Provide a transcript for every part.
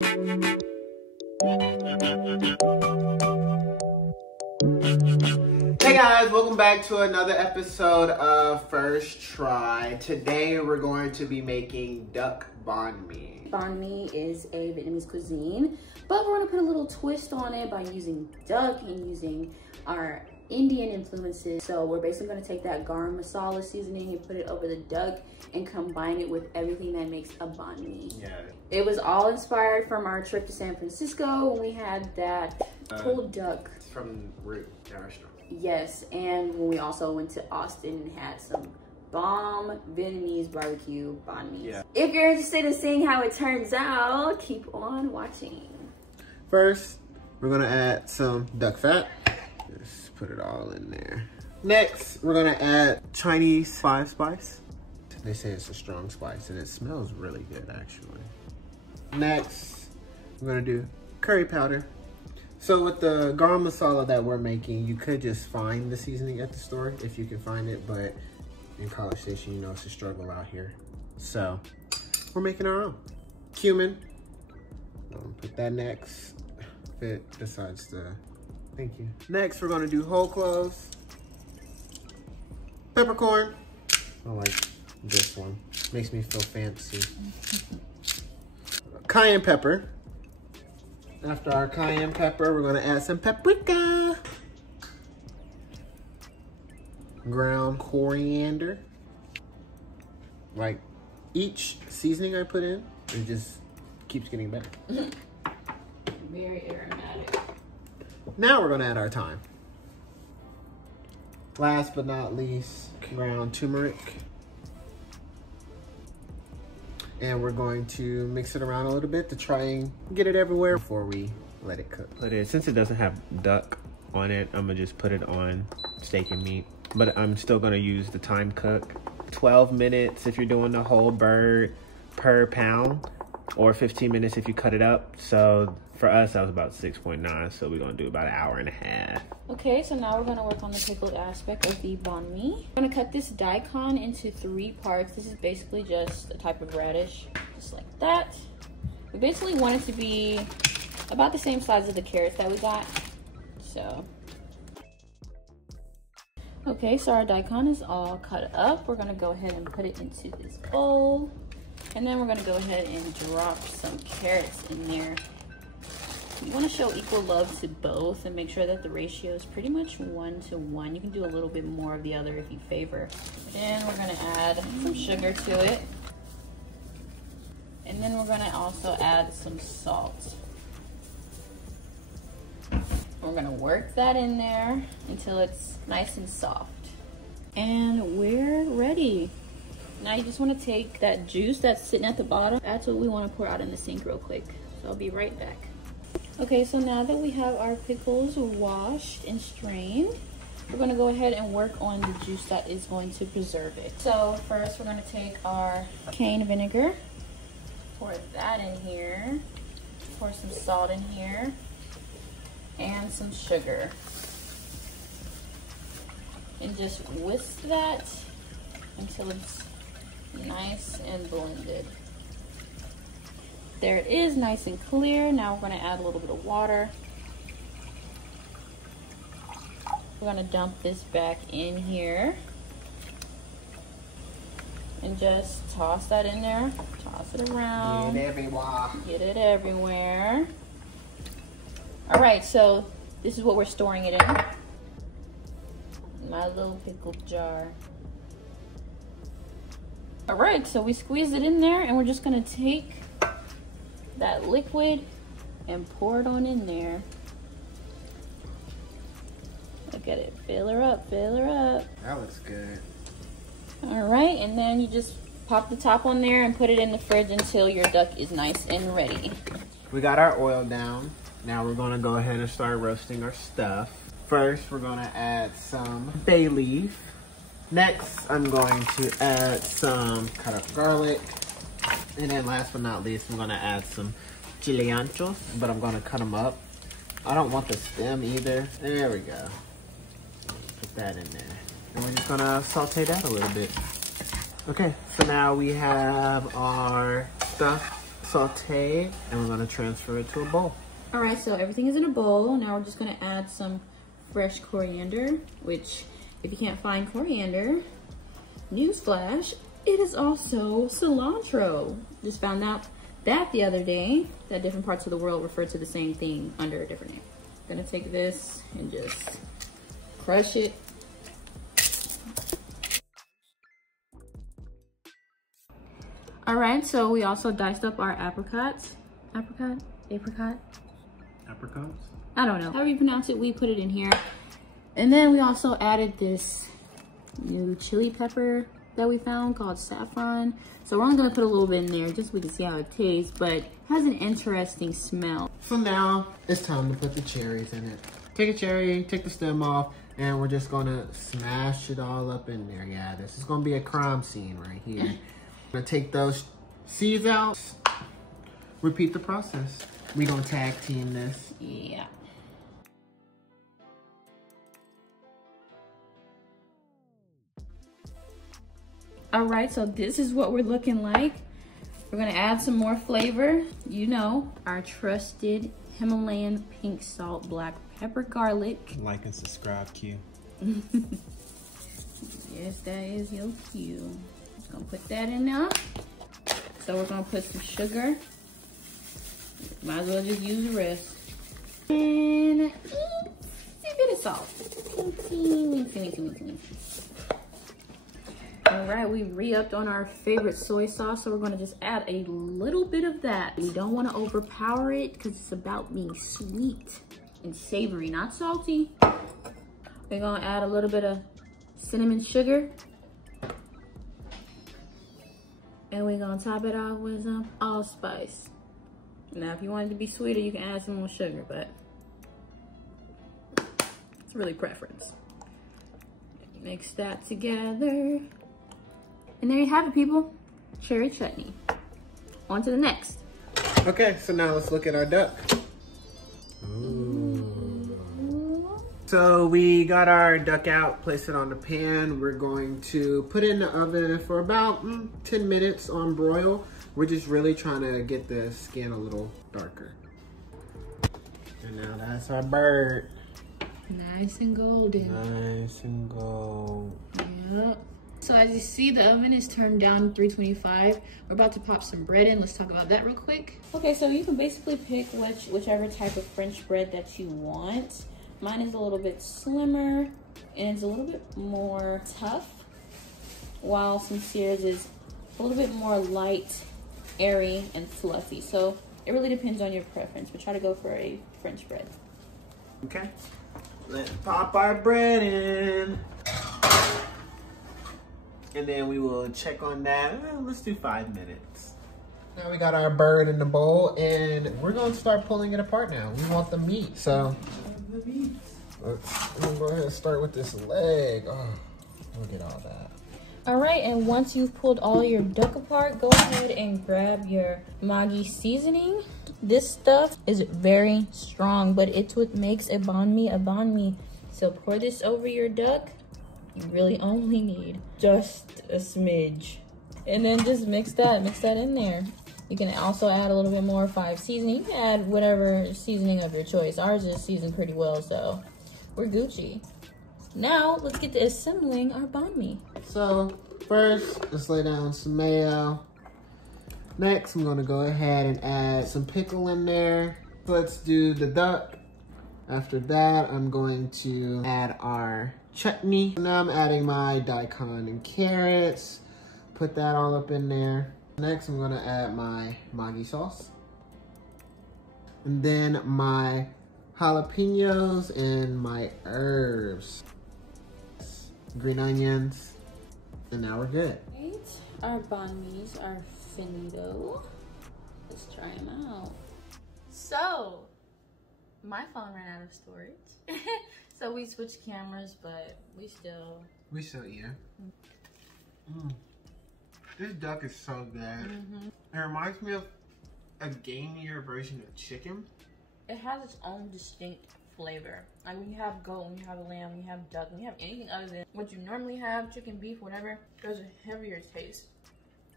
Hey guys, welcome back to another episode of First Try. Today we're going to be making duck banh mi. Banh mi is a Vietnamese cuisine, but we're gonna put a little twist on it by using duck and using our Indian influences. So we're basically gonna take that Garam Masala seasoning and put it over the duck and combine it with everything that makes a banh mi. Yeah. It was all inspired from our trip to San Francisco when we had that pulled duck. It's from Root, that restaurant. Yes, and when we also went to Austin and had some bomb Vietnamese barbecue banh mi. Yeah. If you're interested in seeing how it turns out, keep on watching. First, we're gonna add some duck fat. Just put it all in there. Next, we're gonna add Chinese 5 spice. They say it's a strong spice and it smells really good actually. Next, we're gonna do curry powder. So with the garam masala that we're making, you could just find the seasoning at the store if you can find it, but in College Station, you know it's a struggle out here. So we're making our own. Cumin, put that next. If it decides to, thank you. Next, we're gonna do whole cloves. Peppercorn, I like this one. Makes me feel fancy. Cayenne pepper. After our cayenne pepper, we're gonna add some paprika. Ground coriander. Like each seasoning I put in, it just keeps getting better. Very aromatic. Now we're gonna add our thyme. Last but not least, ground turmeric. And we're going to mix it around a little bit to try and get it everywhere before we let it cook. Since it doesn't have duck on it, I'm gonna just put it on steak and meat. But I'm still gonna use the time cook. 12 minutes if you're doing the whole bird per pound, or 15 minutes if you cut it up. So for us, that was about 6.9. So we're gonna do about 1.5 hours. Okay, so now we're gonna work on the pickled aspect of the banh mi. I'm gonna cut this daikon into 3 parts. This is basically just a type of radish, just like that. We basically want it to be about the same size as the carrots that we got, so. Okay, so our daikon is all cut up. We're gonna go ahead and put it into this bowl. And then we're gonna go ahead and drop some carrots in there. You want to show equal love to both and make sure that the ratio is pretty much 1:1. You can do a little bit more of the other if you favor. And we're going to add some sugar to it. And then we're going to also add some salt. We're going to work that in there until it's nice and soft. And we're ready. Now you just want to take that juice that's sitting at the bottom. That's what we want to pour out in the sink real quick. So I'll be right back. Okay, so now that we have our pickles washed and strained, we're gonna go ahead and work on the juice that is going to preserve it. So first we're gonna take our cane vinegar, pour that in here, pour some salt in here, and some sugar. And just whisk that until it's nice and blended. There it is, nice and clear. Now we're gonna add a little bit of water. We're gonna dump this back in here. And just toss that in there. Toss it around. Get it everywhere. Get it everywhere. All right, so this is what we're storing it in. My little pickle jar. All right, so we squeeze it in there and we're just gonna take that liquid and pour it on in there. Look at it, fill her up, fill her up. That looks good. All right, and then you just pop the top on there and put it in the fridge until your duck is nice and ready. We got our oil down. Now we're gonna go ahead and start roasting our stuff. First, we're gonna add some bay leaf. Next, I'm going to add some cut up garlic. And then last but not least, I'm gonna add some chili anchos, but I'm gonna cut them up. I don't want the stem either. There we go. Put that in there. And we're just gonna saute that a little bit. Okay, so now we have our stuff saute, and we're gonna transfer it to a bowl. All right, so everything is in a bowl. Now we're just gonna add some fresh coriander, which if you can't find coriander, newsflash, it is also cilantro. Just found out that the other day, that different parts of the world refer to the same thing under a different name. I'm gonna take this and just crush it. All right, so we also diced up our apricots. Apricot? Apricots? I don't know. However you pronounce it, we put it in here. And then we also added this new chili pepper that we found called SanFran. So we're only gonna put a little bit in there just so we can see how it tastes, but it has an interesting smell. So now it's time to put the cherries in it. Take a cherry, take the stem off, and we're just gonna smash it all up in there. Yeah, this is gonna be a crime scene right here. I'm gonna take those seeds out, repeat the process. We're gonna tag team this. Yeah. All right, so this is what we're looking like. We're gonna add some more flavor. You know, our trusted Himalayan pink salt, black pepper, garlic. Like and subscribe, Q. Yes, that is your cue. Just gonna put that in now. So we're gonna put some sugar. Might as well just use the rest. And a bit of salt. All right, we re-upped on our favorite soy sauce, so we're gonna just add a little bit of that. We don't wanna overpower it because it's about being sweet and savory, not salty. We're gonna add a little bit of cinnamon sugar. And we're gonna top it off with some allspice. Now, if you want it to be sweeter, you can add some more sugar, but it's really preference. Mix that together. And there you have it, people. Cherry chutney. On to the next. Okay, so now let's look at our duck. Ooh. So we got our duck out, place it on the pan. We're going to put it in the oven for about 10 minutes on broil. We're just really trying to get the skin a little darker. And now that's our bird. Nice and golden. Nice and gold. Yep. So as you see, the oven is turned down to 325. We're about to pop some bread in. Let's talk about that real quick. Okay, so you can basically pick whichever type of French bread that you want. Mine is a little bit slimmer and it's a little bit more tough, while Sincere's is a little bit more light, airy, and fluffy. So it really depends on your preference, but try to go for a French bread. Okay, let's pop our bread in. And then we will check on that. Let's do 5 minutes. Now we got our bird in the bowl and we're gonna start pulling it apart now. We want the meat, so. Let's go ahead and start with this leg. Oh, look at all that. All right, and once you've pulled all your duck apart, go ahead and grab your Maggi seasoning. This stuff is very strong, but it's what makes a Banh Mi a Banh Mi. So pour this over your duck. You really only need just a smidge. And then just mix that in there. You can also add a little bit more 5 seasoning. You can add whatever seasoning of your choice. Ours is seasoned pretty well, so we're Gucci. Now, let's get to assembling our Bahn Mi. So, first, let's lay down some mayo. Next, I'm gonna go ahead and add some pickle in there. Let's do the duck. After that, I'm going to add our chutney. Now I'm adding my daikon and carrots. Put that all up in there. Next, I'm gonna add my Maggi sauce. And then my jalapenos and my herbs. Green onions. And now we're good. Right, our Bahn Mi's are finito. Let's try them out. So, my phone ran out of storage. So we switched cameras, but we still eat. This duck is so good. It reminds me of a gamier version of chicken. It has its own distinct flavor. Like when you have goat, when you have lamb, when you have duck, when you have anything other than what you normally have, chicken, beef, whatever, there's a heavier taste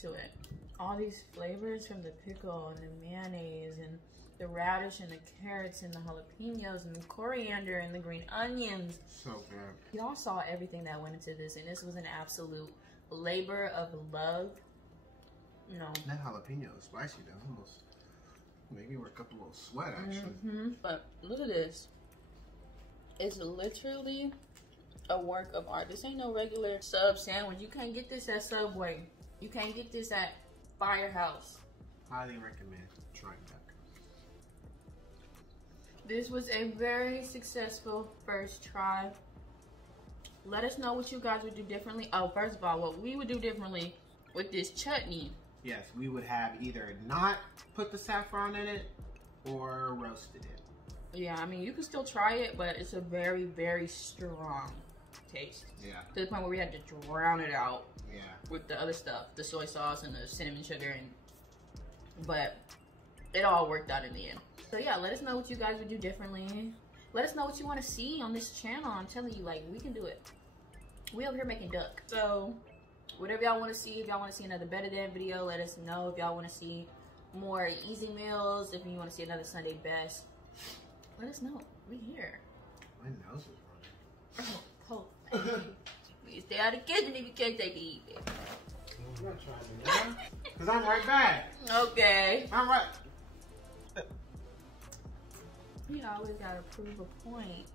to it. all these flavors from the pickle and the mayonnaise and the radish and the carrots and the jalapenos and the coriander and the green onions. So good. Y'all saw everything that went into this, and this was an absolute labor of love. No. That jalapeno is spicy though. Almost made me work up a little sweat actually. But look at this. It's literally a work of art. This ain't no regular sub sandwich. You can't get this at Subway. You can't get this at Firehouse. Highly recommend trying that. This was a very successful first try. Let us know what you guys would do differently. Oh, first of all, what we would do differently with this chutney. Yes, we would have either not put the saffron in it or roasted it. Yeah, I mean, you can still try it, but it's a very, very strong taste. Yeah. To the point where we had to drown it out. Yeah. With the other stuff, the soy sauce and the cinnamon sugar, but it all worked out in the end. So yeah, let us know what you guys would do differently. Let us know what you want to see on this channel. I'm telling you, like, we can do it. We over here making duck. So whatever y'all want to see, if y'all want to see another better than video, let us know. If y'all want to see more easy meals, if you want to see another Sunday best, let us know. We here. My nose is running. Oh, please stay out of the kitchen if you can't take it easy. I'm not trying to do that. Because I'm right back. Okay. I'm right. You always gotta prove a point.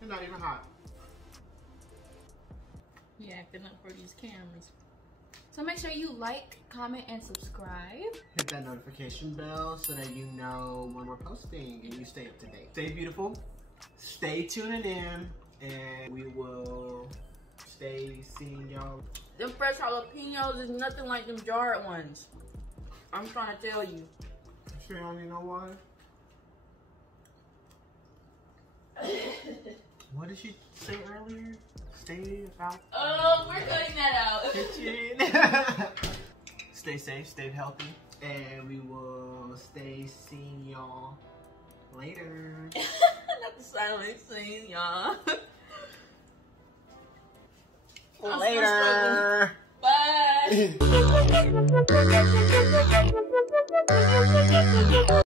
It's not even hot. You acting up for these cameras. So make sure you like, comment, and subscribe. Hit that notification bell so that you know when we're posting and you stay up to date. Stay beautiful. Stay tuning in. And we will stay seeing y'all. Them fresh jalapenos is nothing like them jarred ones. I'm trying to tell you. Sure you don't need no water? What did she say earlier? Stay about. Oh, we're cutting that out. Kitchen. Stay safe, stay healthy, and we will stay seeing y'all later. Not the silent scene, y'all. Later. Bye.